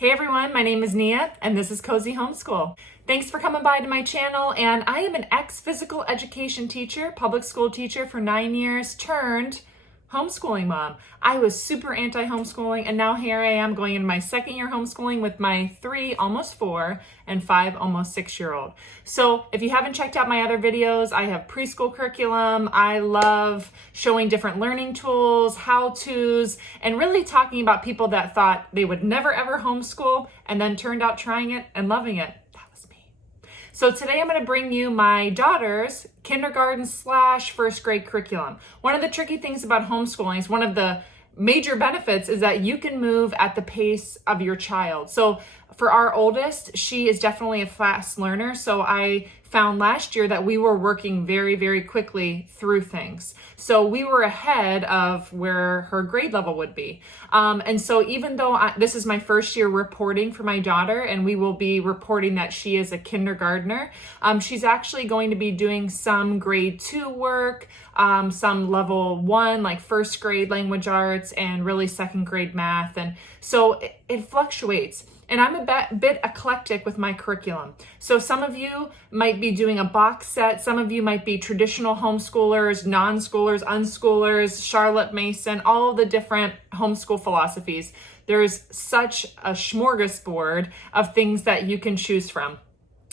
Hey everyone, my name is Nia and this is Cozy Homeschool. Thanks for coming by to my channel, and I am an ex-physical education teacher, public school teacher for 9 years, turned homeschooling mom. I was super anti-homeschooling, and now here I am going into my second year homeschooling with my 3, almost 4, and 5, almost 6-year-old. So if you haven't checked out my other videos, I have preschool curriculum. I love showing different learning tools, how-tos, and really talking about people that thought they would never ever homeschool and then turned out trying it and loving it. So today I'm going to bring you my daughter's kindergarten/first grade curriculum. One of the tricky things about homeschooling is one of the major benefits is that you can move at the pace of your child. So for our oldest, she is definitely a fast learner. So I found last year that we were working very, very quickly through things. So we were ahead of where her grade level would be. And so even though this is my first year reporting for my daughter, and we will be reporting that she is a kindergartner, she's actually going to be doing some grade 2 work, some level 1, like first grade language arts, and really second grade math. And so it fluctuates. And I'm a bit eclectic with my curriculum. So some of you might be doing a box set. Some of you might be traditional homeschoolers, non-schoolers, unschoolers, Charlotte Mason, all of the different homeschool philosophies. There's such a smorgasbord of things that you can choose from.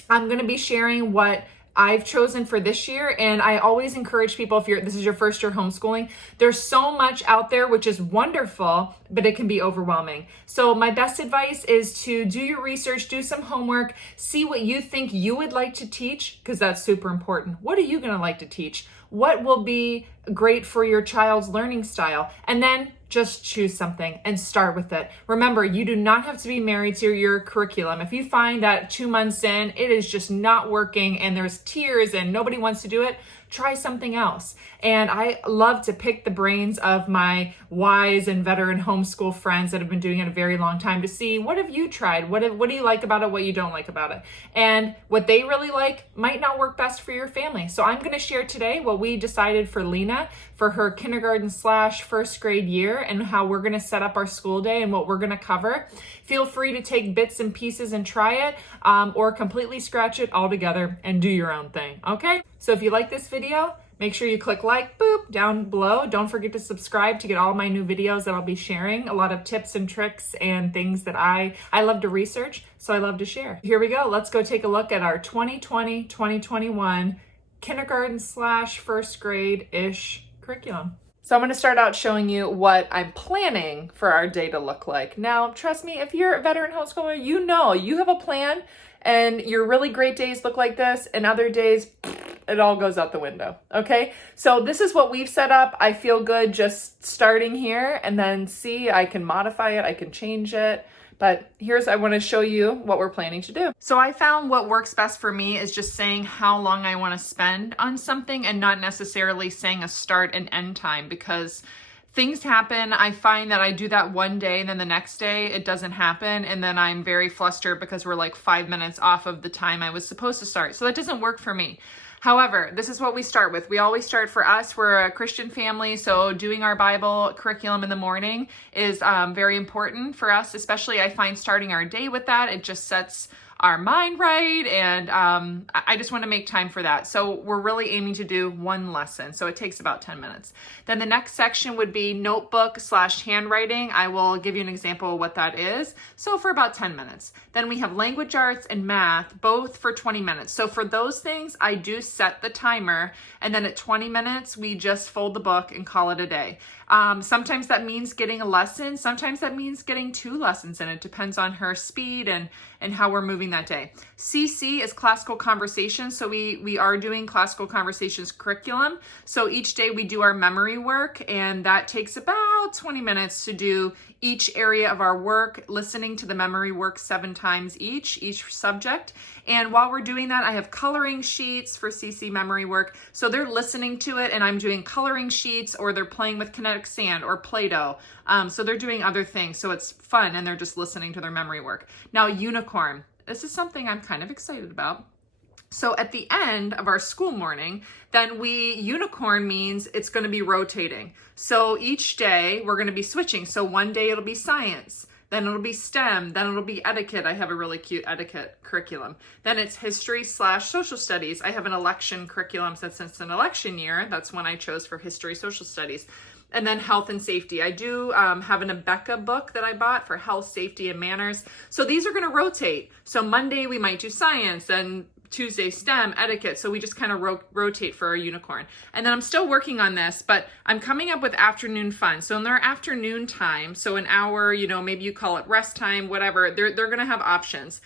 I'm gonna be sharing what I've chosen for this year, and I always encourage people, if this is your first year homeschooling, there's so much out there, which is wonderful, but it can be overwhelming. So my best advice is to do your research, do some homework, see what you think you would like to teach, because that's super important. What are you gonna like to teach? What will be great for your child's learning style? And then just choose something and start with it. Remember, you do not have to be married to your curriculum. If you find that 2 months in, it is just not working and there's tears and nobody wants to do it, try something else. And I love to pick the brains of my wise and veteran homeschool friends that have been doing it a very long time to see, what have you tried? What do you like about it? What you don't like about it? And what they really like might not work best for your family. So I'm gonna share today what we decided for Lena for her kindergarten/first grade year, and how we're gonna set up our school day and what we're gonna cover. Feel free to take bits and pieces and try it, or completely scratch it all together and do your own thing, okay? So if you like this video, make sure you click like, boop, down below. Don't forget to subscribe to get all my new videos that I'll be sharing. A lot of tips and tricks and things that I love to research, so I love to share. Here we go. Let's go take a look at our 2020-2021 kindergarten/first grade-ish curriculum. So I'm going to start out showing you what I'm planning for our day to look like. Now, trust me, if you're a veteran homeschooler, you know you have a plan, and your really great days look like this, and other days, it all goes out the window, okay? So this is what we've set up. I feel good just starting here, and then see, I can modify it, I can change it. But I want to show you what we're planning to do. So I found what works best for me is just saying how long I want to spend on something, and not necessarily saying a start and end time, because things happen. I find that I do that one day and then the next day it doesn't happen, and then I'm very flustered because we're like 5 minutes off of the time I was supposed to start. So that doesn't work for me. However, this is what we start with. We always start, for us, we're a Christian family, so doing our Bible curriculum in the morning is very important for us, especially I find starting our day with that, it just sets our mind right, and I just want to make time for that. So we're really aiming to do one lesson, so it takes about 10 minutes. Then the next section would be notebook/handwriting. I will give you an example of what that is. So for about 10 minutes. Then we have language arts and math, both for 20 minutes. So for those things, I do set the timer, and then at 20 minutes, we just fold the book and call it a day. Sometimes that means getting a lesson. Sometimes that means getting 2 lessons in. It depends on her speed and how we're moving that day. CC is classical conversations. So we are doing classical conversations curriculum. So each day we do our memory work, and that takes about 20 minutes to do each area of our work, listening to the memory work 7 times each subject. And while we're doing that, I have coloring sheets for CC memory work. So they're listening to it, and I'm doing coloring sheets, or they're playing with kinetic sand or Play-Doh. So they're doing other things. So it's fun, and they're just listening to their memory work. Now, unicorn. This is something I'm kind of excited about. So at the end of our school morning, then unicorn means it's going to be rotating. So each day we're going to be switching. So one day it'll be science. Then it'll be STEM. Then it'll be etiquette. I have a really cute etiquette curriculum. Then it's history/social studies. I have an election curriculum since it's an election year. That's one I chose for history, social studies. And then health and safety. I do have an Abeka book that I bought for health, safety, and manners. So these are going to rotate. So Monday we might do science, then Tuesday STEM, etiquette. So we just kind of rotate for our unicorn. And then I'm still working on this, but I'm coming up with afternoon fun. So in their afternoon time, so an hour, maybe you call it rest time, whatever, they're going to have options.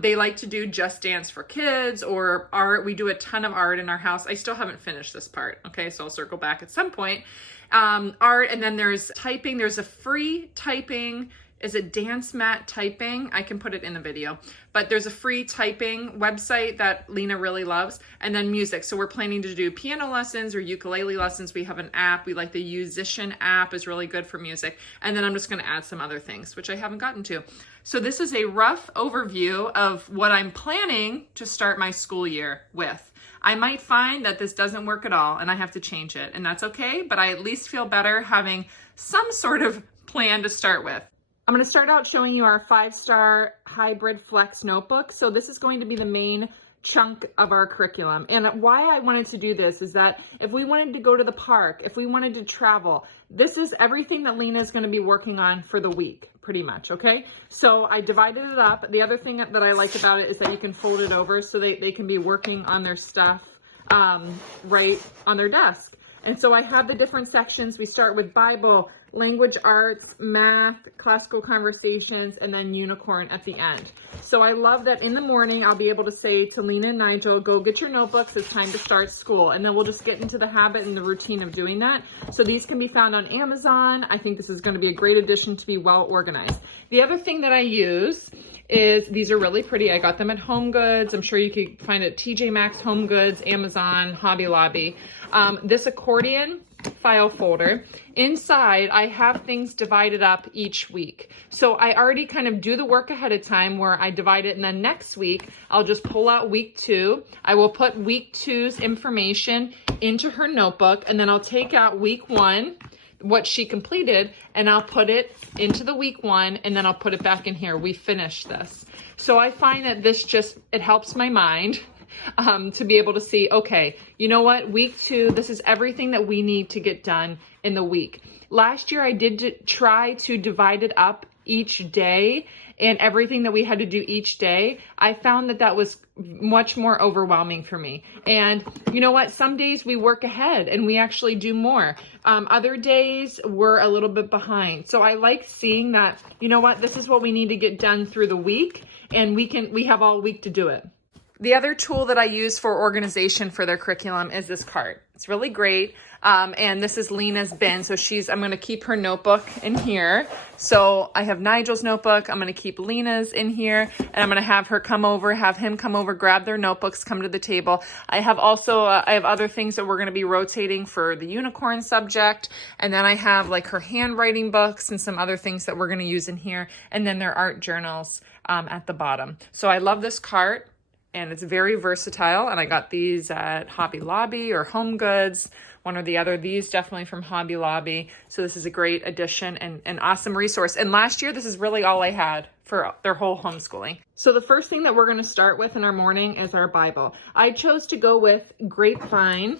They like to do Just Dance for kids or art. We do a ton of art in our house. I still haven't finished this part. Okay, so I'll circle back at some point. Art, and then there's typing. There's a free typing. Is it Dance Mat Typing? I can put it in the video, but there's a free typing website that Lena really loves. And then music. So we're planning to do piano lessons or ukulele lessons. We have an app. We like the Musician app, is really good for music. And then I'm just going to add some other things, which I haven't gotten to. So this is a rough overview of what I'm planning to start my school year with. I might find that this doesn't work at all and I have to change it, and that's okay, but I at least feel better having some sort of plan to start with. I'm going to start out showing you our 5-star hybrid flex notebook. So this is going to be the main chunk of our curriculum. And why I wanted to do this is that if we wanted to go to the park, if we wanted to travel, this is everything that Lena is going to be working on for the week, pretty much, okay? So I divided it up. The other thing that I like about it is that you can fold it over so they can be working on their stuff right on their desk. And so I have the different sections. We start with Bible, language arts, math, classical conversations, and then unicorn at the end. So I love that in the morning, I'll be able to say to Lena and Nigel, go get your notebooks, it's time to start school. And then we'll just get into the habit and the routine of doing that. So these can be found on Amazon. I think this is going to be a great addition to be well organized. The other thing that I use is, these are really pretty. I got them at Home Goods. I'm sure you could find it at TJ Maxx, Home Goods, Amazon, Hobby Lobby. This accordion file folder. Inside, I have things divided up each week. So I already kind of do the work ahead of time where I divide it, and then next week, I'll just pull out week 2. I will put week 2's information into her notebook, and then I'll take out week 1, what she completed, and I'll put it into the week 1, and then I'll put it back in here. We finished this. So I find that this it helps my mind to be able to see, okay, you know what, week 2, this is everything that we need to get done in the week. Last year, I did try to divide it up each day and everything that we had to do each day. I found that was much more overwhelming for me. And you know what, some days we work ahead and we actually do more. Other days we're a little bit behind. So I like seeing that, you know what, this is what we need to get done through the week, and we have all week to do it. The other tool that I use for organization for their curriculum is this cart. It's really great. And this is Lena's bin. So I'm going to keep her notebook in here. So I have Nigel's notebook. I'm going to keep Lena's in here, and I'm going to have him come over, grab their notebooks, come to the table. I have other things that we're going to be rotating for the unicorn subject. And then I have like her handwriting books and some other things that we're going to use in here. And then their art journals at the bottom. So I love this cart. And it's very versatile. And I got these at Hobby Lobby or Home Goods, one or the other. These definitely from Hobby Lobby. So this is a great addition and an awesome resource. And last year, this is really all I had for their whole homeschooling. So the first thing that we're going to start with in our morning is our Bible. I chose to go with Grapevine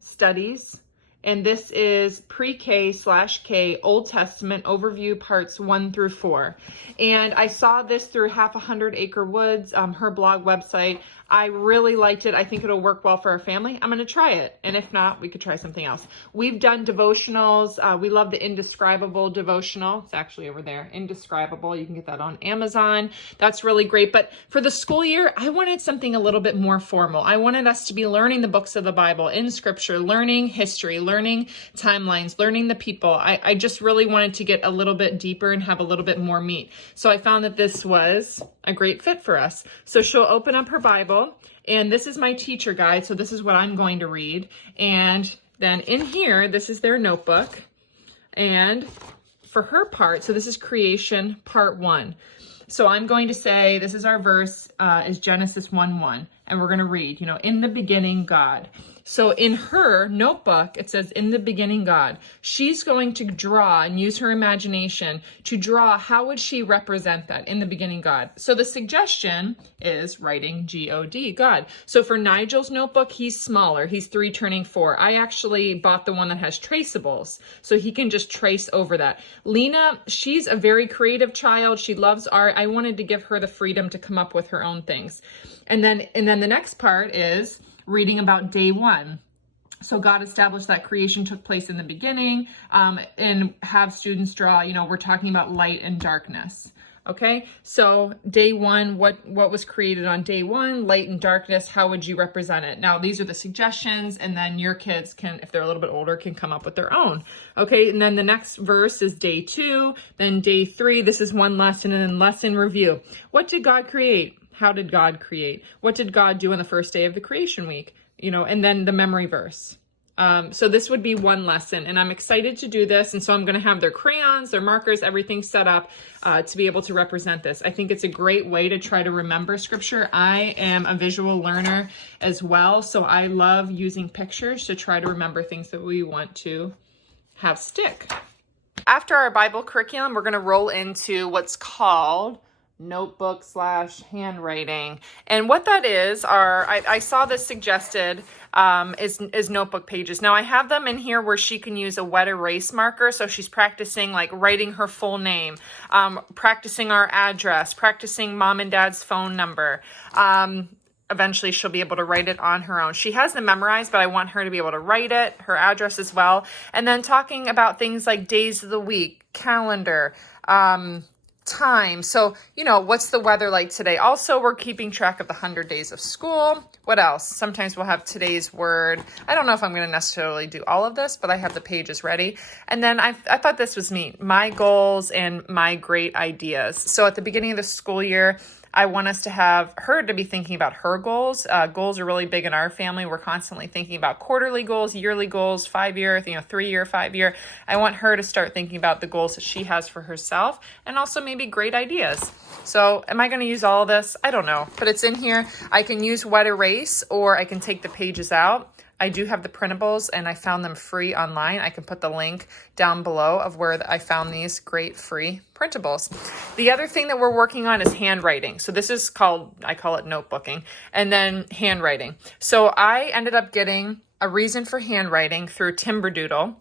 Studies. And this is pre-K/K Old Testament overview parts 1 through 4. And I saw this through Half a Hundred Acre Woods, her blog website. I really liked it. I think it'll work well for our family. I'm going to try it. And if not, we could try something else. We've done devotionals. We love the Indescribable devotional. It's actually over there. Indescribable. You can get that on Amazon. That's really great. But for the school year, I wanted something a little bit more formal. I wanted us to be learning the books of the Bible in scripture, learning history, learning timelines, learning the people. I just really wanted to get a little bit deeper and have a little bit more meat. So I found that this was a great fit for us. So she'll open up her Bible. And this is my teacher guide. So this is what I'm going to read. And then in here, this is their notebook. And for her part, so this is creation part 1. So I'm going to say, this is our verse, is Genesis 1:1. And we're going to read, in the beginning, God. So in her notebook, it says, in the beginning, God. She's going to draw and use her imagination to draw how would she represent that in the beginning, God. So the suggestion is writing G-O-D, God. So for Nigel's notebook, he's smaller. He's 3 turning 4. I actually bought the one that has traceables, so he can just trace over that. Lena, she's a very creative child. She loves art. I wanted to give her the freedom to come up with her own things. And then the next part is reading about day 1. So God established that creation took place in the beginning, and have students draw, we're talking about light and darkness. Okay, so day 1, what was created on day 1, light and darkness, how would you represent it? Now, these are the suggestions, and then your kids can, if they're a little bit older, can come up with their own. Okay, and then the next verse is day 2, then day 3, this is one lesson, and then lesson review. What did God create? How did God create? What did God do on the first day of the creation week? And then the memory verse. So this would be one lesson, and I'm excited to do this. And so I'm going to have their crayons, their markers, everything set up to be able to represent this. I think it's a great way to try to remember scripture. I am a visual learner as well, so I love using pictures to try to remember things that we want to have stick. After our Bible curriculum, we're going to roll into what's called notebook / handwriting. And what that is I saw this suggested is notebook pages. Now I have them in here where she can use a wet erase marker. So she's practicing like writing her full name, practicing our address, practicing mom and dad's phone number. Eventually she'll be able to write it on her own. She has them memorized, but I want her to be able to write it, her address as well. And then talking about things like days of the week, calendar, time. So, what's the weather like today? Also, we're keeping track of the 100 days of school. What else? Sometimes we'll have today's word. I don't know if I'm going to necessarily do all of this, but I have the pages ready. And then I thought this was neat. My goals and my great ideas. So at the beginning of the school year, I want us to have her to be thinking about her goals. Goals are really big in our family. We're constantly thinking about quarterly goals, yearly goals, 5-year, 3-year, 5-year. I want her to start thinking about the goals that she has for herself and also maybe great ideas. So am I going to use all of this? I don't know, but it's in here. I can use wet erase or I can take the pages out. I do have the printables and I found them free online. I can put the link down below of where I found these great free printables. The other thing that we're working on is handwriting. So this is I call it notebooking, and then handwriting. So I ended up getting a reason for handwriting through Timberdoodle.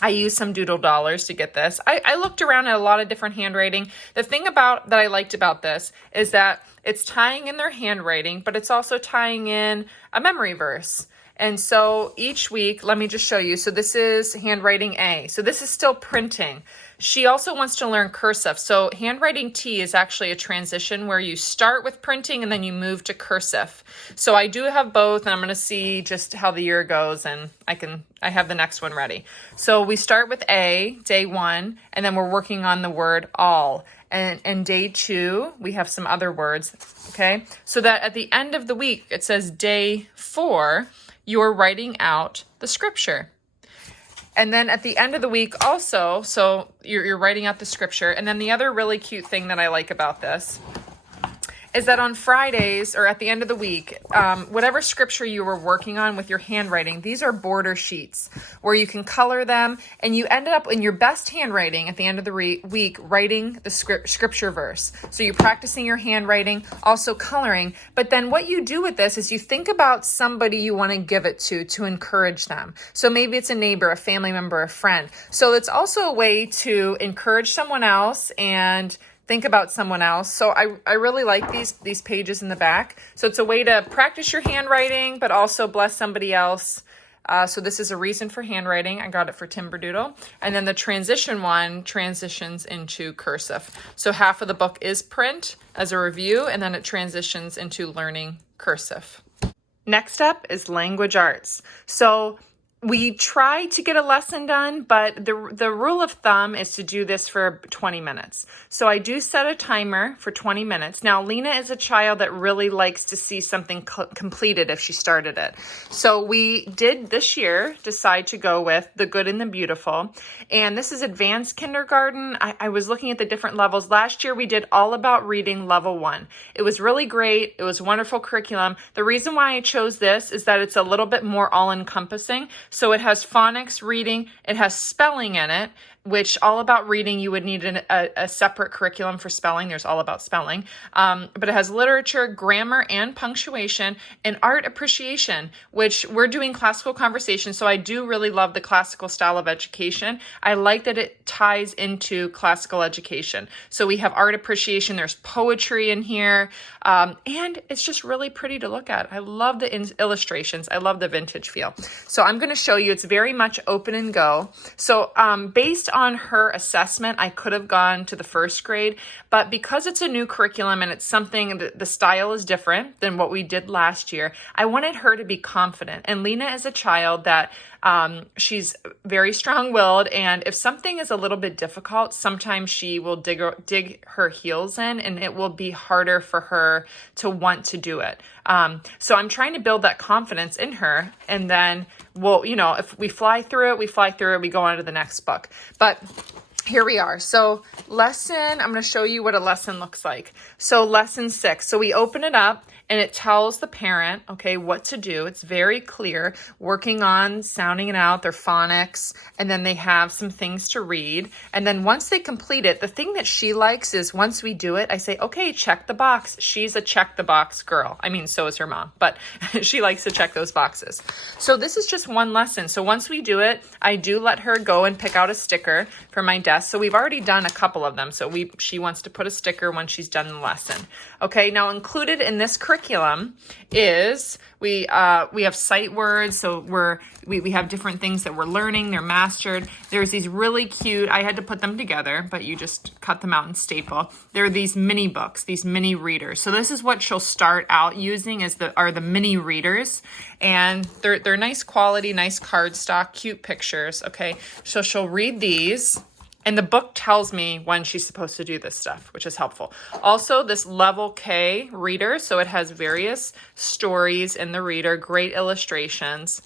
I used some doodle dollars to get this. I looked around at a lot of different handwriting. The thing that I liked about this is that it's tying in their handwriting, but it's also tying in a memory verse. And so each week, let me just show you. So this is handwriting A. So this is still printing. She also wants to learn cursive. So handwriting T is actually a transition where you start with printing and then you move to cursive. So I do have both, and I'm going to see just how the year goes, and I have the next one ready. So we start with A, day 1, and then we're working on the word all. And day 2, we have some other words, okay? So that at the end of the week, it says day 4, you're writing out the scripture. And then at the end of the week also, so you're writing out the scripture. And then the other really cute thing that I like about this is that on Fridays or at the end of the week, whatever scripture you were working on with your handwriting, these are border sheets where you can color them, and you ended up in your best handwriting at the end of the week writing the scripture verse. So you're practicing your handwriting, also coloring. But then what you do with this is you think about somebody you want to give it to encourage them. So maybe it's a neighbor, a family member, a friend. So it's also a way to encourage someone else and think about someone else. So I really like these pages in the back. So it's a way to practice your handwriting, but also bless somebody else. So this is a reason for handwriting. I got it for Timberdoodle. And then the transition one transitions into cursive. So half of the book is print as a review, and then it transitions into learning cursive. Next up is language arts. So we try to get a lesson done, but the rule of thumb is to do this for 20 minutes. So I do set a timer for 20 minutes. Now, Lena is a child that really likes to see something completed if she started it. So we did this year decide to go with The Good and the Beautiful. And this is advanced kindergarten. I was looking at the different levels. Last year we did All About Reading Level 1. It was really great. It was a wonderful curriculum. The reason why I chose this is that it's a little bit more all-encompassing. So it has phonics, reading, it has spelling in it, which All About Reading, you would need a separate curriculum for spelling. There's All About Spelling. But it has literature, grammar, and punctuation, and art appreciation, which we're doing classical conversation. So I do really love the classical style of education. I like that it ties into classical education. So we have art appreciation. There's poetry in here. And it's just really pretty to look at. I love the illustrations. I love the vintage feel. So I'm going to show you. It's very much open and go. So based on her assessment, I could have gone to the first grade, but because it's a new curriculum and it's something that the style is different than what we did last year, I wanted her to be confident. And Lena is a child that she's very strong-willed, and if something is a little bit difficult, sometimes she will dig her heels in, and it will be harder for her to want to do it. So I'm trying to build that confidence in her, and then if we fly through it, we go on to the next book. But here we are. So I'm going to show you what a lesson looks like. So lesson 6. So we open it up and it tells the parent, okay, what to do. It's very clear, working on sounding it out, their phonics, and then they have some things to read. And then once they complete it, the thing that she likes is once we do it, I say, okay, check the box. She's a check the box girl. I mean, so is her mom, but she likes to check those boxes. So this is just one lesson. So once we do it, I do let her go and pick out a sticker for my desk. So we've already done a couple of them. So she wants to put a sticker when she's done the lesson. Okay, now included in this curriculum is we have sight words. So we have different things that we're learning. They're mastered. There's these really cute, I had to put them together, but you just cut them out in staple. There are these mini books, these mini readers. So this is what she'll start out using are the mini readers. And they're nice quality, nice cardstock, cute pictures. Okay, so she'll read these. And the book tells me when she's supposed to do this stuff, which is helpful. Also, this level K reader, so it has various stories in the reader, great illustrations,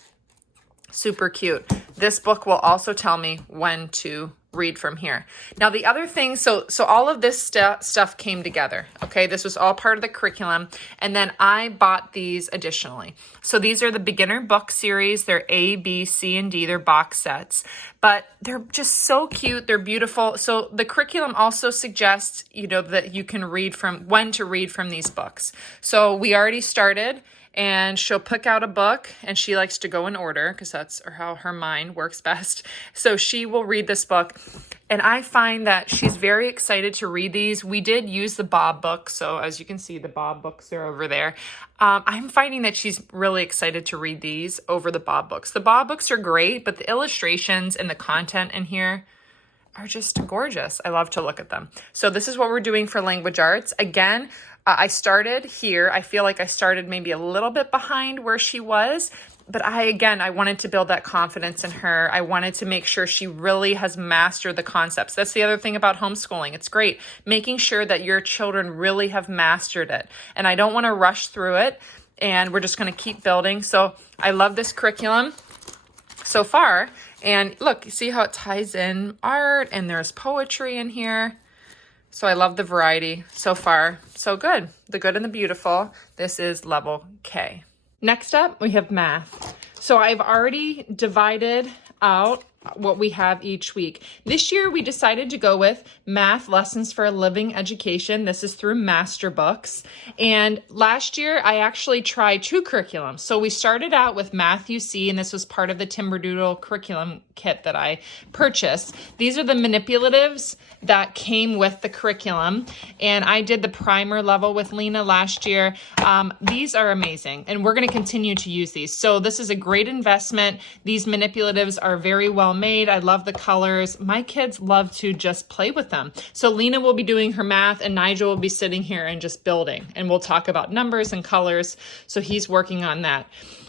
super cute. This book will also tell me when to read from here. Now, the other thing, so all of this stuff came together, okay? This was all part of the curriculum, and then I bought these additionally. So these are the beginner book series. They're A, B, C, and D. They're box sets, but they're just so cute. They're beautiful. So the curriculum also suggests, that you can when to read from these books. So we already started, and she'll pick out a book, and she likes to go in order because that's how her mind works best. So she will read this book, and I find that she's very excited to read these. We did use the Bob book, so as you can see, the Bob books are over there. I'm finding that she's really excited to read these over the Bob books. The Bob books are great, but the illustrations and the content in here are just gorgeous. I love to look at them. So this is what we're doing for language arts. Again, I started here. I feel like I started maybe a little bit behind where she was, but I wanted to build that confidence in her. I wanted to make sure she really has mastered the concepts. That's the other thing about homeschooling. It's great making sure that your children really have mastered it. And I don't want to rush through it, and we're just going to keep building. So I love this curriculum so far. And look, you see how it ties in art, and there's poetry in here. So I love the variety so far. So good. The Good and the Beautiful. This is level K. Next up, we have math. So I've already divided out what we have each week. This year, we decided to go with Math Lessons for a Living Education. This is through Masterbooks. And last year, I actually tried 2 curriculums. So we started out with Math UC, and this was part of the Timberdoodle curriculum kit that I purchased. These are the manipulatives that came with the curriculum. And I did the primer level with Lena last year. These are amazing, and we're going to continue to use these. So this is a great investment. These manipulatives are very well made. I love the colors. My kids love to just play with them. So Lena will be doing her math, and Nigel will be sitting here and just building. And we'll talk about numbers and colors. So he's working on that.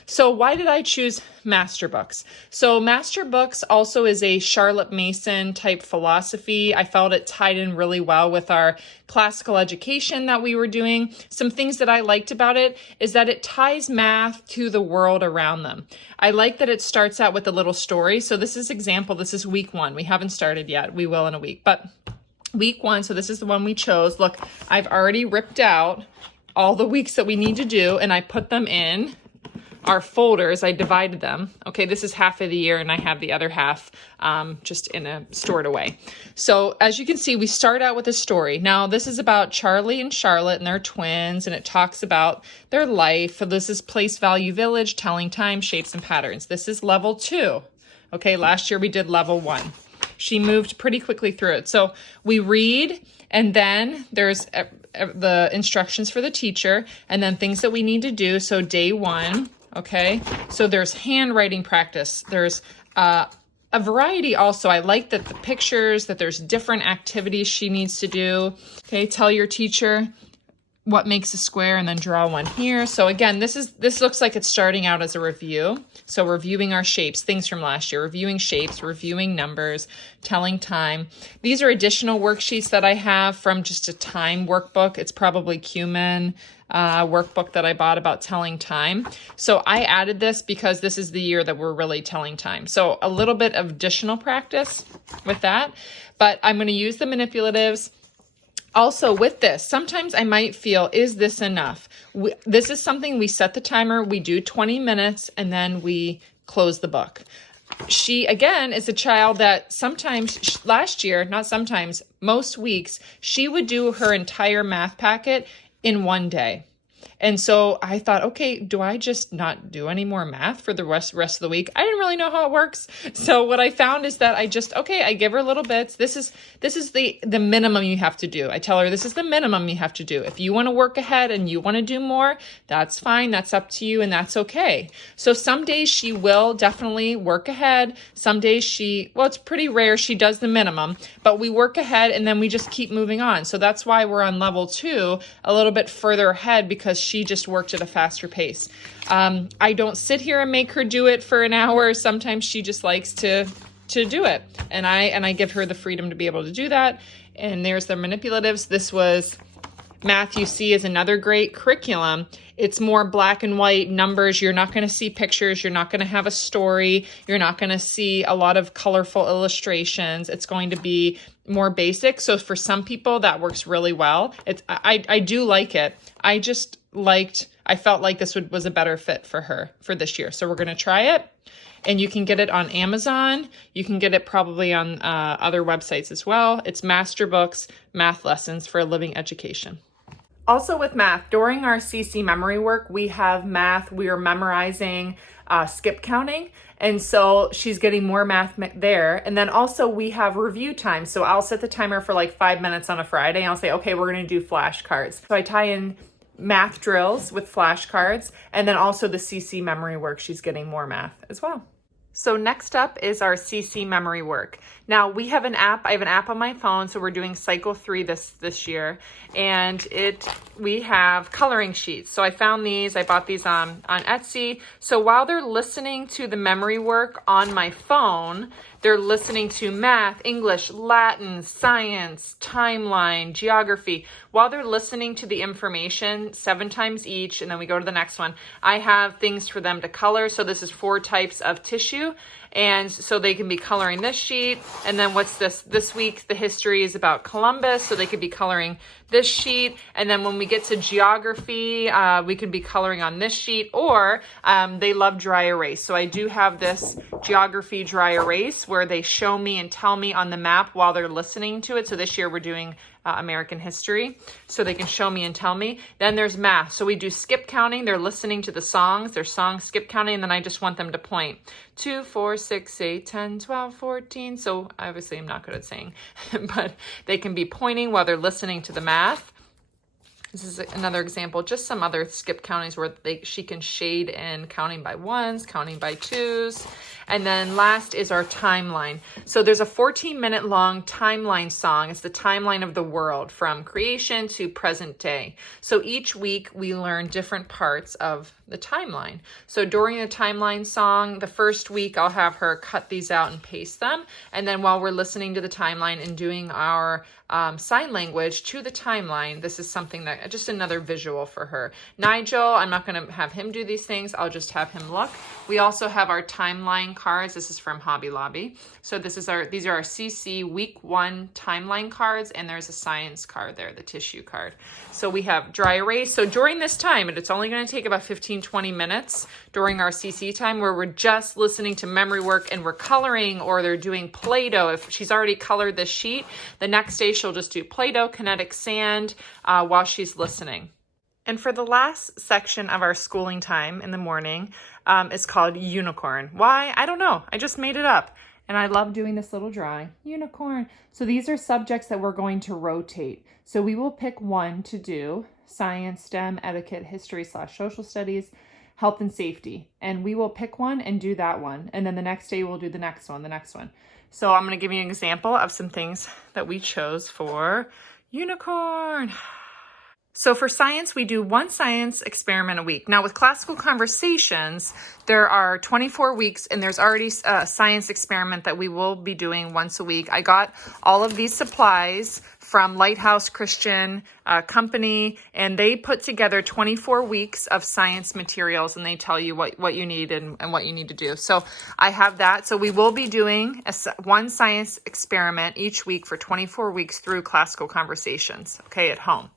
So why did I choose Masterbooks? So Masterbooks also is a Charlotte Mason type philosophy. I felt it tied in really well with our classical education that we were doing. Some things that I liked about it is that it ties math to the world around them. I like that it starts out with a little story. So this is example, this is week 1. We haven't started yet. We will in a week, but week 1, so this is the one we chose. Look, I've already ripped out all the weeks that we need to do, and I put them in our folders. I divided them. Okay, this is half of the year, and I have the other half just in a stored away. So as you can see, we start out with a story. Now, this is about Charlie and Charlotte, and they're twins, and it talks about their life. So this is Place Value Village, Telling Time, Shapes and Patterns. This is level 2. Okay, last year we did level 1. She moved pretty quickly through it. So we read, and then there's the instructions for the teacher, and then things that we need to do. So day 1, okay? So there's handwriting practice. There's a variety also. I like that the pictures, that there's different activities she needs to do. Okay, tell your teacher what makes a square and then draw one here. So again, this looks like it's starting out as a review. So reviewing our shapes, things from last year, reviewing shapes, reviewing numbers, telling time. These are additional worksheets that I have from just a time workbook. It's probably Cumin workbook that I bought about telling time. So I added this because this is the year that we're really telling time. So a little bit of additional practice with that, but I'm going to use the manipulatives. Also with this, sometimes I might feel, is this enough? This is something we set the timer, we do 20 minutes, and then we close the book. She, again, is a child that sometimes, last year, not sometimes, most weeks, she would do her entire math packet in one day. And so I thought, okay, do I just not do any more math for the rest of the week? I didn't really know how it works. So what I found is that I give her little bits. This is the minimum you have to do. I tell her this is the minimum you have to do. If you want to work ahead and you want to do more, that's fine. That's up to you, and that's okay. So some days she will definitely work ahead. Some days it's pretty rare she does the minimum, but we work ahead and then we just keep moving on. So that's why we're on level 2, a little bit further ahead, because she just worked at a faster pace. I don't sit here and make her do it for an hour. Sometimes she just likes to do it. And I give her the freedom to be able to do that. And there's the manipulatives. This was Math You See is another great curriculum. It's more black and white numbers. You're not going to see pictures. You're not going to have a story. You're not going to see a lot of colorful illustrations. It's going to be more basic. So for some people that works really well. I do like it. I felt like this was a better fit for her for this year. So we're going to try it. And you can get it on Amazon. You can get it probably on other websites as well. It's Masterbooks, Math Lessons for a Living Education. Also with math, during our CC memory work, we have math. We are memorizing skip counting. And so she's getting more math there. And then also we have review time. So I'll set the timer for like 5 minutes on a Friday. And I'll say, okay, we're going to do flashcards. So I tie in math drills with flashcards, and then also the CC memory work. She's getting more math as well. So next up is our CC memory work. Now we have an app. I have an app on my phone, so we're doing cycle 3 this year, and we have coloring sheets. So I found these. I bought these on Etsy. So while they're listening to the memory work on my phone, they're listening to math, English, Latin, science, timeline, geography. While they're listening to the information 7 times each, and then we go to the next one, I have things for them to color. So this is 4 types of tissue. And so they can be coloring this sheet. And then what's this? This week, the history is about Columbus. So they could be coloring this sheet. And then when we get to geography, we can be coloring on this sheet, or they love dry erase. So I do have this geography dry erase where they show me and tell me on the map while they're listening to it. So this year we're doing American history, so they can show me and tell me. Then there's math. So we do skip counting. They're listening to the songs. Their songs skip counting, and then I just want them to point 2, 4, 6, 8, 10, 12, 14. So obviously I'm not good at saying, but they can be pointing while they're listening to the math. This is another example, just some other skip countings where she can shade in counting by ones, counting by twos. And then last is our timeline. So there's a 14-minute long timeline song. It's the timeline of the world from creation to present day. So each week we learn different parts of the timeline. So during the timeline song, the first week I'll have her cut these out and paste them. And then while we're listening to the timeline and doing our sign language to the timeline, this is something that, just another visual for her. Nigel, I'm not going to have him do these things. I'll just have him look. We also have our timeline cards. This is from Hobby Lobby. So these are our CC week 1 timeline cards, and there's a science card there, the tissue card. So we have dry erase. So during this time, and it's only going to take about 15-20 minutes during our CC time, where we're just listening to memory work and we're coloring, or they're doing Play-Doh. If she's already colored this sheet, the next day she'll just do Play-Doh, kinetic sand while she's listening. And for the last section of our schooling time in the morning, is called unicorn. Why? I don't know. I just made it up. And I love doing this little drawing. Unicorn. So these are subjects that we're going to rotate. So we will pick one to do: science, STEM, etiquette, history/social studies, health and safety. And we will pick one and do that one. And then the next day we'll do the next one. So I'm going to give you an example of some things that we chose for unicorn. So for science, we do one science experiment a week. Now with classical conversations, there are 24 weeks, and there's already a science experiment that we will be doing once a week. I got all of these supplies from Lighthouse Christian Company, and they put together 24 weeks of science materials, and they tell you what you need and what you need to do. So I have that. So we will be doing one science experiment each week for 24 weeks through classical conversations, okay, at home.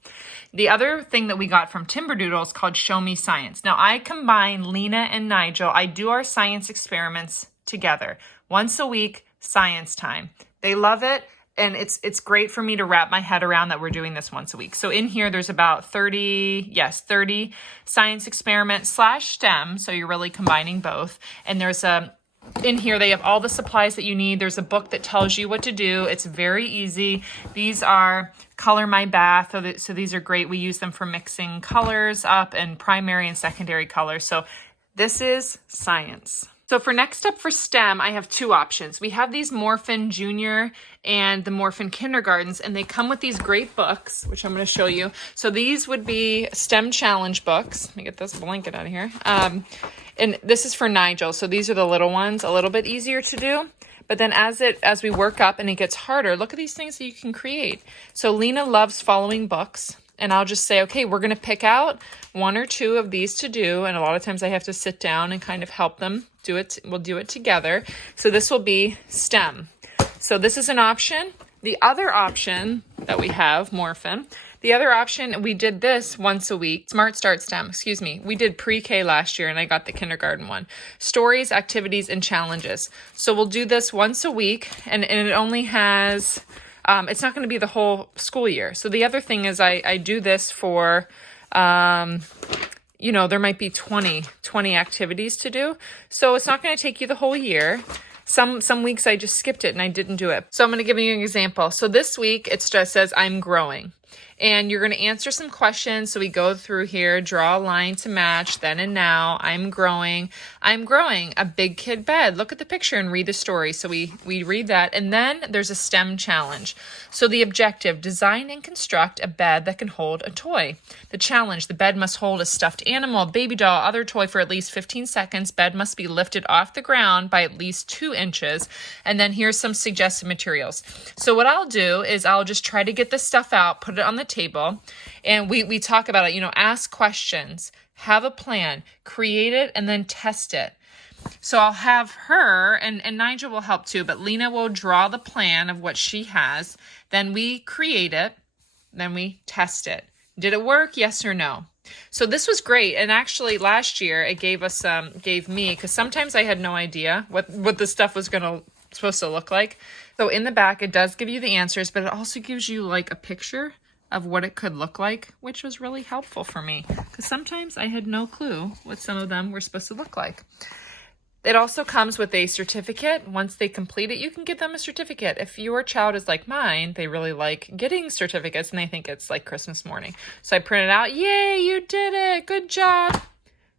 The other thing that we got from Timberdoodle is called Show Me Science. Now I combine Lena and Nigel. I do our science experiments together. Once a week, science time. They love it. And it's great for me to wrap my head around that we're doing this once a week. So in here, there's about 30 science experiments / STEM. So you're really combining both. And in here, they have all the supplies that you need. There's a book that tells you what to do. It's very easy. These are Color My Bath. So these are great. We use them for mixing colors up and primary and secondary colors. So this is science. So for next up for STEM, I have two options. We have these Morphin Junior and the Morphin Kindergartens, and they come with these great books, which I'm going to show you. So these would be STEM challenge books. Let me get this blanket out of here. And this is for Nigel. So these are the little ones, a little bit easier to do. But then as we work up and it gets harder, look at these things that you can create. So Lena loves following books. And I'll just say, okay, we're going to pick out one or two of these to do. And a lot of times I have to sit down and kind of help them do it. We'll do it together. So this will be STEM. So this is an option. The other option that we have, Morphin, the other option, we did this once a week. Smart Start STEM, we did pre-K last year and I got the kindergarten one. Stories, activities, and challenges. So we'll do this once a week, and it only has... it's not going to be the whole school year. So the other thing is I do this for, there might be 20 activities to do. So it's not going to take you the whole year. Some weeks I just skipped it and I didn't do it. So I'm going to give you an example. So this week it just says I'm growing. And you're going to answer some questions. So we go through here, draw a line to match then and now. I'm growing. A big kid bed. Look at the picture and read the story. So we read that. And then there's a STEM challenge. So the objective, design and construct a bed that can hold a toy. The challenge, the bed must hold a stuffed animal, baby doll, other toy for at least 15 seconds. Bed must be lifted off the ground by at least 2 inches. And then here's some suggested materials. So what I'll do is I'll just try to get this stuff out, put it on the table, and we talk about it, ask questions, have a plan, create it, and then test it. So I'll have her, and Nigel will help too, but Lena will draw the plan of what she has. Then we create it, then we test it. Did it work? Yes or no? So this was great. And actually last year it gave me, because sometimes I had no idea what the stuff was supposed to look like. So in the back, it does give you the answers, but it also gives you like a picture of what it could look like, which was really helpful for me because sometimes I had no clue what some of them were supposed to look like. It also comes with a certificate. Once they complete it, you can give them a certificate. If your child is like mine, they really like getting certificates and they think it's like Christmas morning. So I printed out, yay, you did it, good job.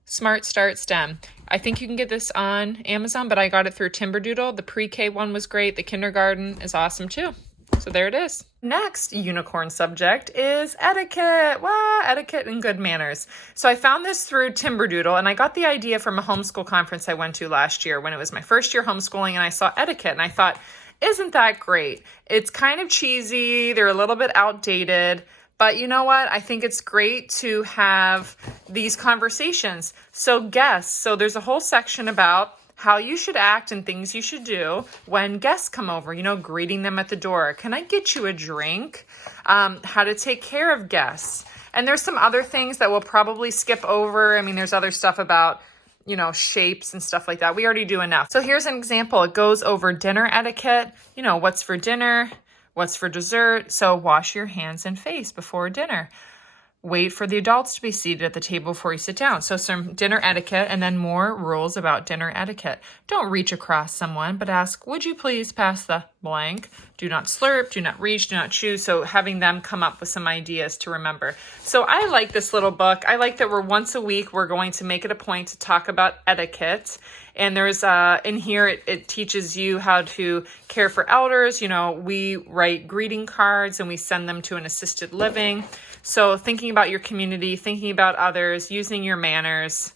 Smart Start STEM. I think you can get this on Amazon, but I got it through Timberdoodle. The pre-K one was great. The kindergarten is awesome too. So there it is. Next unicorn subject is etiquette. Wow, etiquette and good manners. So I found this through Timberdoodle, and I got the idea from a homeschool conference I went to last year when it was my first year homeschooling, and I saw etiquette, and I thought, isn't that great? It's kind of cheesy. They're a little bit outdated. But you know what? I think it's great to have these conversations. So guests. So there's a whole section about how you should act and things you should do when guests come over, greeting them at the door. Can I get you a drink? How to take care of guests. And there's some other things that we'll probably skip over. I mean, there's other stuff about, shapes and stuff like that. We already do enough. So here's an example. It goes over dinner etiquette. What's for dinner? What's for dessert? So wash your hands and face before dinner. Wait for the adults to be seated at the table before you sit down. So some dinner etiquette and then more rules about dinner etiquette. Don't reach across someone, but ask, would you please pass the blank? Do not slurp, do not reach, do not chew. So having them come up with some ideas to remember. So I like this little book. I like that once a week, we're going to make it a point to talk about etiquette. And there's in here, it teaches you how to care for elders. We write greeting cards and we send them to an assisted living. So thinking about your community, thinking about others, using your manners,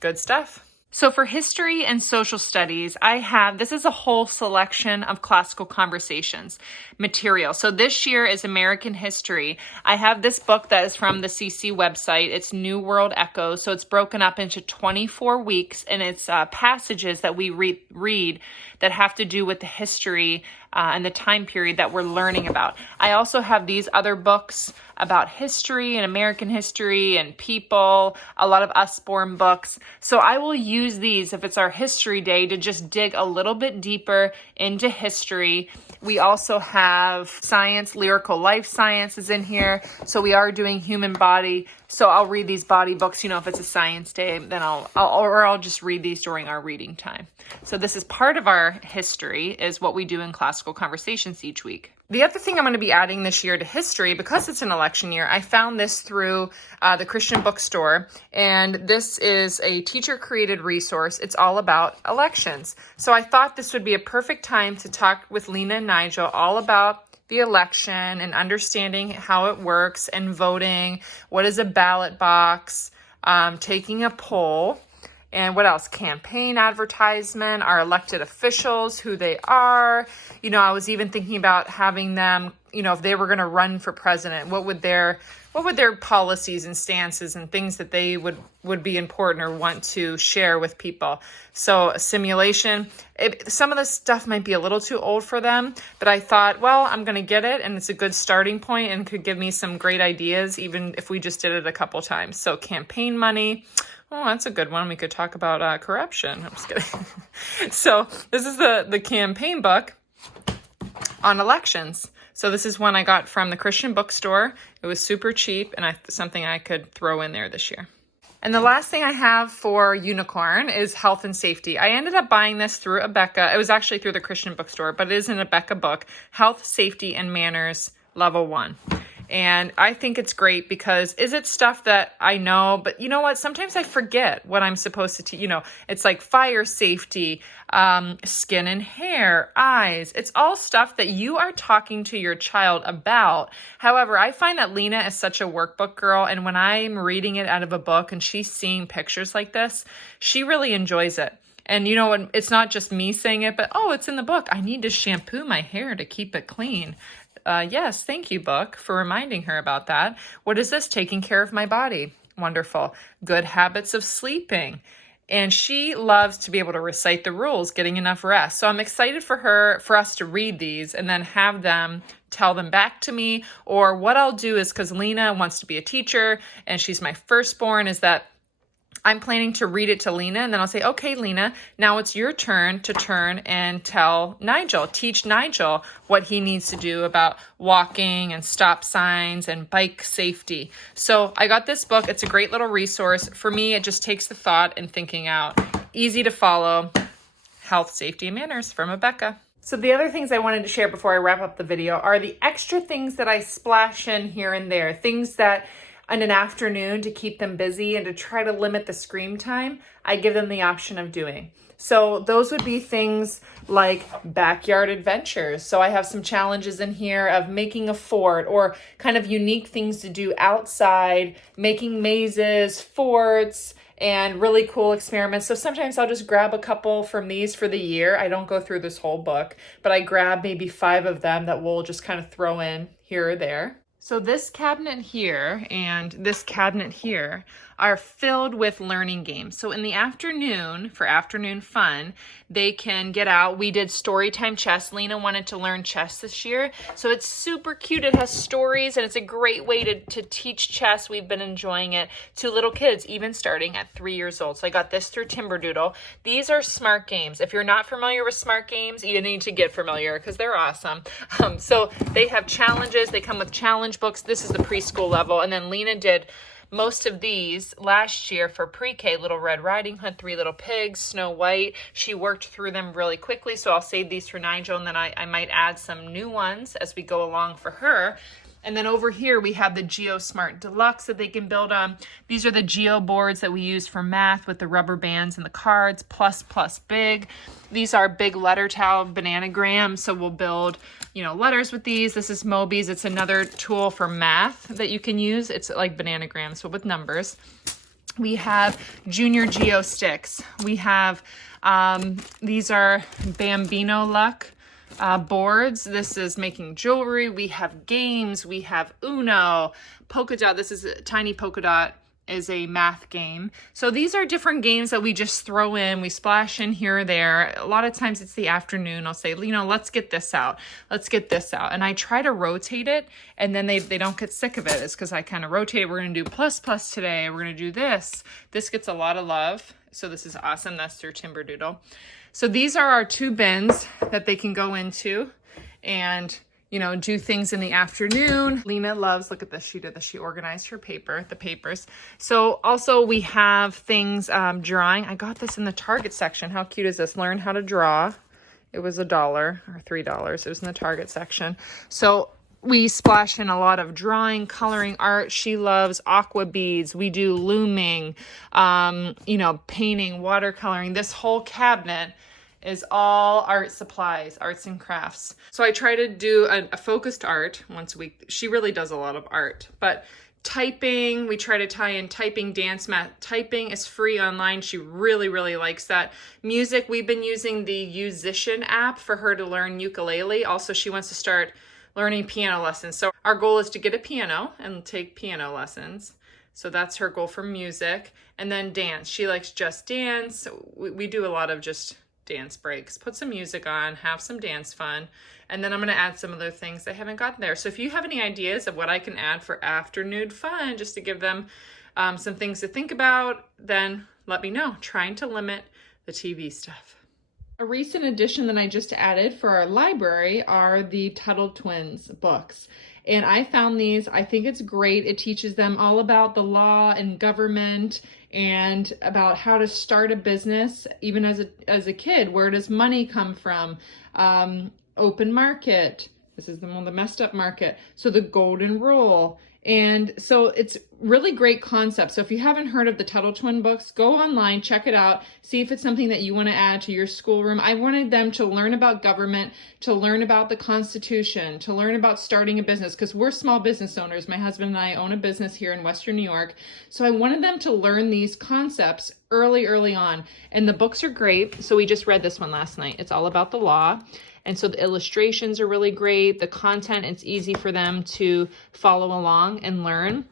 good stuff. So for history and social studies, this is a whole selection of classical conversations material. So this year is American history. I have this book that is from the CC website. It's New World Echoes. So it's broken up into 24 weeks and it's passages that we read that have to do with the history and the time period that we're learning about. I also have these other books about history and American history and people, a lot of Usborne books. So I will use these if it's our history day to just dig a little bit deeper into history. We also have science, lyrical life science is in here. So we are doing human body. So I'll read these body books, if it's a science day, then I'll just read these during our reading time. So this is part of our history is what we do in classical conversations each week. The other thing I'm going to be adding this year to history, because it's an election year, I found this through the Christian bookstore, and this is a teacher-created resource. It's all about elections. So I thought this would be a perfect time to talk with Lena and Nigel all about the election and understanding how it works and voting, what is a ballot box, taking a poll. And what else? Campaign advertisement, our elected officials, who they are. I was even thinking about having them, if they were going to run for president, what would their policies and stances and things that they would be important or want to share with people. So a simulation, some of this stuff might be a little too old for them, but I thought, well, I'm going to get it and it's a good starting point and could give me some great ideas, even if we just did it a couple times. So campaign money. Oh, that's a good one. We could talk about corruption. I'm just kidding. So this is the campaign book on elections. So this is one I got from the Christian bookstore. It was super cheap and something I could throw in there this year. And the last thing I have for unicorn is health and safety. I ended up buying this through Abeka. It was actually through the Christian bookstore, but it is an Abeka book, Health, Safety, and Manners, Level 1. And I think it's great because is it stuff that I know, but you know what? Sometimes I forget what I'm supposed to teach. It's like fire safety, skin and hair, eyes. It's all stuff that you are talking to your child about. However, I find that Lena is such a workbook girl. And when I'm reading it out of a book and she's seeing pictures like this, she really enjoys it. And it's not just me saying it, but, it's in the book. I need to shampoo my hair to keep it clean. Yes, thank you, book, for reminding her about that. What is this? Taking care of my body. Wonderful. Good habits of sleeping. And she loves to be able to recite the rules, getting enough rest. So I'm excited for us to read these and then have them tell them back to me. Or what I'll do is, because Lena wants to be a teacher and she's my firstborn, is that I'm planning to read it to Lena, and then I'll say, okay, Lena, now it's your turn to turn and teach Nigel what he needs to do about walking and stop signs and bike safety. So I got this book. It's a great little resource. For me, it just takes the thought and thinking out. easy to follow. Health, safety, and manners from Rebecca. So the other things I wanted to share before I wrap up the video are the extra things that I splash in here and there, things that in an afternoon to keep them busy and to try to limit the screen time, I give them the option of doing. So those would be things like backyard adventures. So I have some challenges in here of making a fort or kind of unique things to do outside, making mazes, forts, and really cool experiments. So sometimes I'll just grab a couple from these for the year. I don't go through this whole book, but I grab maybe 5 of them that we'll just kind of throw in here or there. So this cabinet here and this cabinet here are filled with learning games. So in the afternoon, for afternoon fun, they can get out. We did storytime chess. Lena wanted to learn chess this year. So it's super cute. It has stories and it's a great way to teach chess. We've been enjoying it to little kids, even starting at 3 years old. So I got this through Timberdoodle. These are smart games. If you're not familiar with smart games, you need to get familiar because they're awesome. So they have challenges. They come with challenge books. This is the preschool level. And then Lena did most of these last year for pre-K, Little Red Riding Hood, 3 Little Pigs, Snow White. She worked through them really quickly, so I'll save these for Nigel, and then I might add some new ones as we go along for her. And then over here, we have the Geo Smart Deluxe that they can build on. These are the Geo boards that we use for math with the rubber bands and the cards, plus, big. These are big letter towel bananagrams, so we'll build, letters with these. This is Moby's. It's another tool for math that you can use. It's like bananagrams, but with numbers. We have Junior Geo Sticks. We have, these are Bambino Luck boards. This is making jewelry. We have games. We have Uno, Polka Dot. This is a tiny Polka Dot is a math game. So these are different games that we just throw in. We splash in here or there. A lot of times it's the afternoon. I'll say, let's get this out. Let's get this out. And I try to rotate it, and then they don't get sick of it. It's because I kind of rotate it. We're going to do plus today. We're going to do this. This gets a lot of love. So this is awesome. That's through Timberdoodle. So these are our 2 bins that they can go into and, do things in the afternoon. Lena loves, look at this, she did this. She organized her the papers. So also we have things, drawing. I got this in the Target section. How cute is this? Learn how to draw. It was $1 or $3. It was in the Target section. So we splash in a lot of drawing, coloring, art. She loves aqua beads. We do looming, painting, watercoloring. This whole cabinet is all art supplies, arts and crafts. So I try to do a focused art once a week. She really does a lot of art, but typing, we try to tie in typing, dance, math. Typing is free online. She really, really likes that. Music, we've been using the Musician app for her to learn ukulele. Also, she wants to start learning piano lessons. So our goal is to get a piano and take piano lessons. So that's her goal for music. And then dance. She likes Just Dance. We do a lot of just dance breaks. Put some music on, have some dance fun. And then I'm going to add some other things I haven't gotten there. So if you have any ideas of what I can add for afternoon fun, just to give them some things to think about, then let me know. Trying to limit the TV stuff. A recent addition that I just added for our library are the Tuttle Twins books. And I found these, I think it's great. It teaches them all about the law and government and about how to start a business, even as a kid. Where does money come from? Open market. This is the messed up market. So the golden rule. And so it's really great concept. So if you haven't heard of the Tuttle Twin books, go online, check it out, see if it's something that you want to add to your schoolroom. I wanted them to learn about government, to learn about the Constitution, to learn about starting a business, because we're small business owners. My husband and I own a business here in Western New York. So I wanted them to learn these concepts early on. And the books are great. So we just read this one last night. It's all about the law. And so the illustrations are really great. The content, it's easy for them to follow along and learn.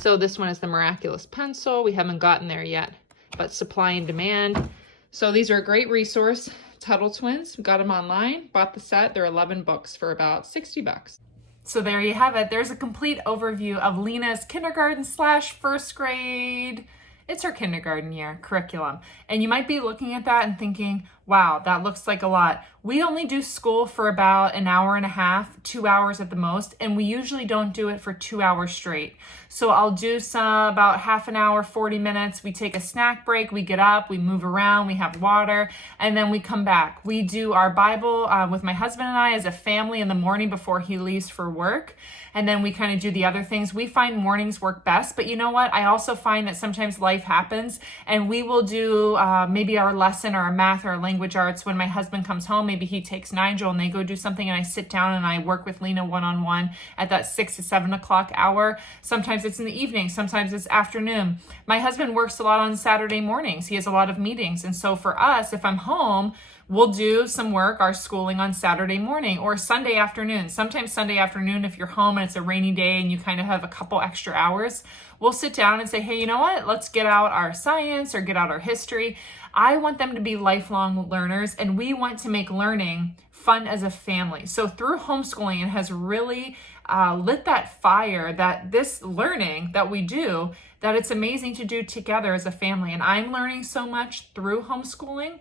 So this one is the Miraculous Pencil. We haven't gotten there yet, but Supply and Demand. So these are a great resource. Tuttle Twins, we got them online, bought the set. They're 11 books for about $60. So there you have it. There's a complete overview of Lena's kindergarten/first grade. It's her kindergarten year curriculum. And you might be looking at that and thinking, Wow, that looks like a lot. We only do school for about an hour and a half, 2 hours at the most, and we usually don't do it for 2 hours straight. So I'll do some about half an hour, 40 minutes. We take a snack break, we get up, we move around, we have water, and then we come back. We do our Bible with my husband and I as a family in the morning before he leaves for work. And then we kind of do the other things. We find mornings work best, but you know what? I also find that sometimes life happens and we will do maybe our lesson or our math or our language arts when my husband comes home. Maybe he takes Nigel and they go do something and I sit down and I work with Lena one-on-one at that 6 to 7 o'clock hour. Sometimes it's in the evening, sometimes it's afternoon. My husband works a lot on Saturday mornings. He has a lot of meetings. And so for us, if I'm home, we'll do some work, our schooling on Saturday morning or Sunday afternoon. Sometimes Sunday afternoon, if you're home and it's a rainy day and you kind of have a couple extra hours, we'll sit down and say, hey, you know what? Let's get out our science or get out our history. I want them to be lifelong learners and we want to make learning fun as a family. So through homeschooling, it has really lit that fire that this learning that we do, that it's amazing to do together as a family. And I'm learning so much through homeschooling.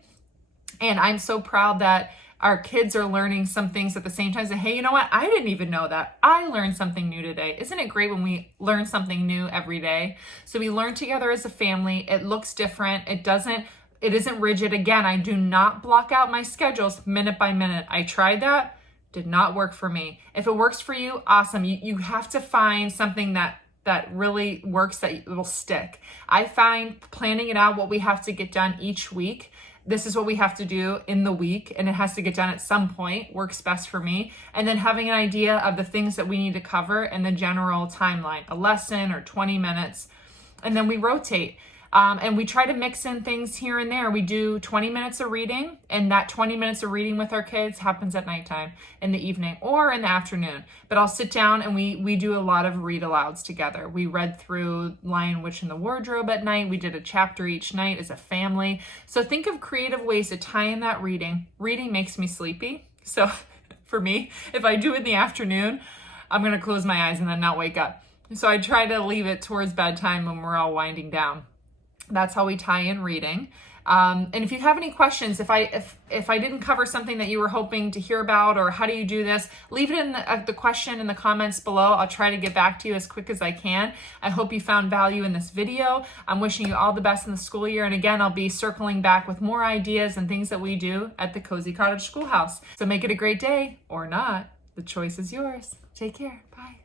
And I'm so proud that our kids are learning some things at the same time. Say, hey, you know what? I didn't even know that. I learned something new today. Isn't it great when we learn something new every day? So we learn together as a family. It looks different. It isn't rigid. Again, I do not block out my schedules minute by minute. I tried that. Did not work for me. If it works for you, awesome. You have to find something that really works, that will stick. I find planning it out, what we have to get done each week. This is what we have to do in the week, and it has to get done at some point, works best for me. And then having an idea of the things that we need to cover and the general timeline, a lesson or 20 minutes. And then we rotate. And we try to mix in things here and there. We do 20 minutes of reading, and that 20 minutes of reading with our kids happens at nighttime, in the evening, or in the afternoon. But I'll sit down and we do a lot of read alouds together. We read through Lion, Witch, and the Wardrobe at night. We did a chapter each night as a family. So think of creative ways to tie in that reading. Reading makes me sleepy. So for me, if I do it in the afternoon, I'm going to close my eyes and then not wake up. So I try to leave it towards bedtime when we're all winding down. That's how we tie in reading. And if you have any questions, if I didn't cover something that you were hoping to hear about, or how do you do this, leave it in the question in the comments below. I'll try to get back to you as quick as I can. I hope you found value in this video. I'm wishing you all the best in the school year. And again, I'll be circling back with more ideas and things that we do at the Cozy Cottage Schoolhouse. So make it a great day or not. The choice is yours. Take care. Bye.